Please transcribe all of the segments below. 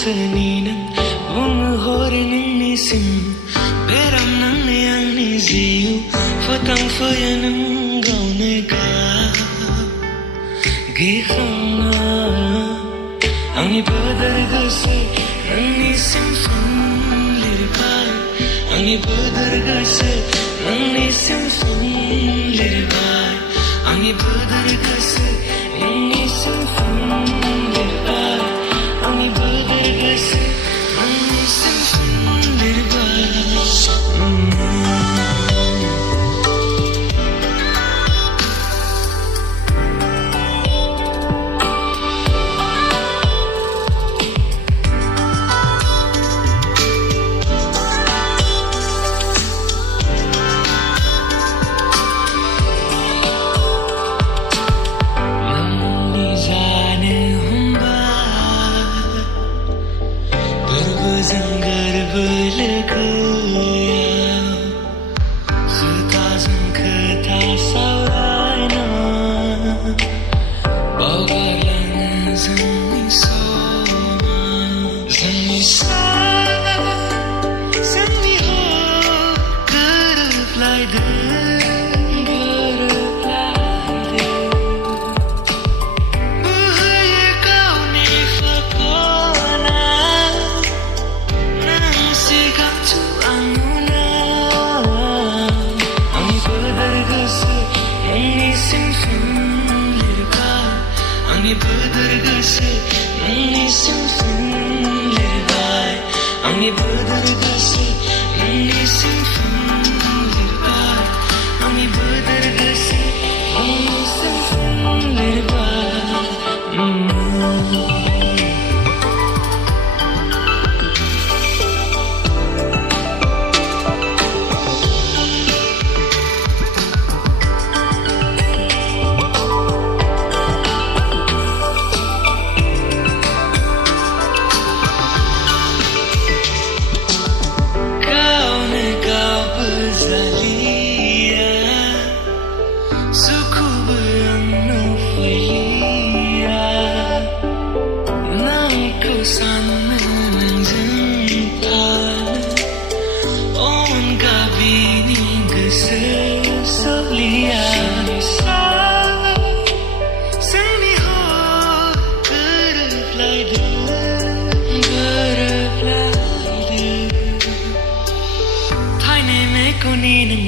गोसोनि नों बुङो हरै नोंनि सिम बेराम नांनाय आंनि जिउ फोथांफैयो नों गावनो गाव गिखांना आंनि बोदोर गोसो नोंनिसिम फन लिरबाय आंनि बोदोर गोसो नोंनिसिम फन लिरबाय आंनि बोदोर गोसो नोंनिसिम फन लिरबाय आंनि बोदोर गोसो नोंनिसिम फन लिरबाय आंनि बोदोर गोसो नोंनिसिम फन लिरबाय आंनि बोदोर गोसो नोंनिसिम फन लिरबाय आंनि बोदोर गोसो नोंनिसिम फन लिरबाय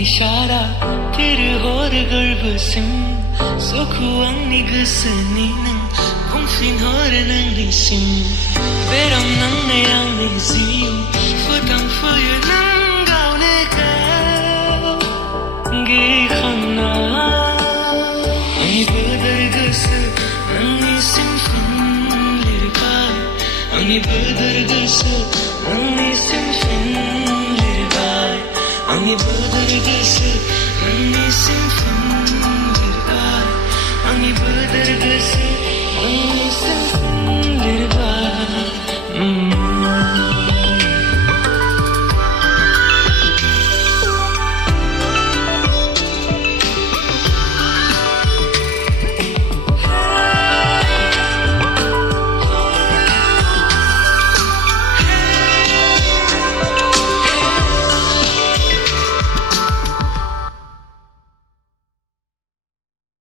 इशारा तेरे हर गोरबोसिम सुखु आंनि गोसोनि नों बुंफिन हर नोंनिसिम बेराम नांनाय आंनि जिउ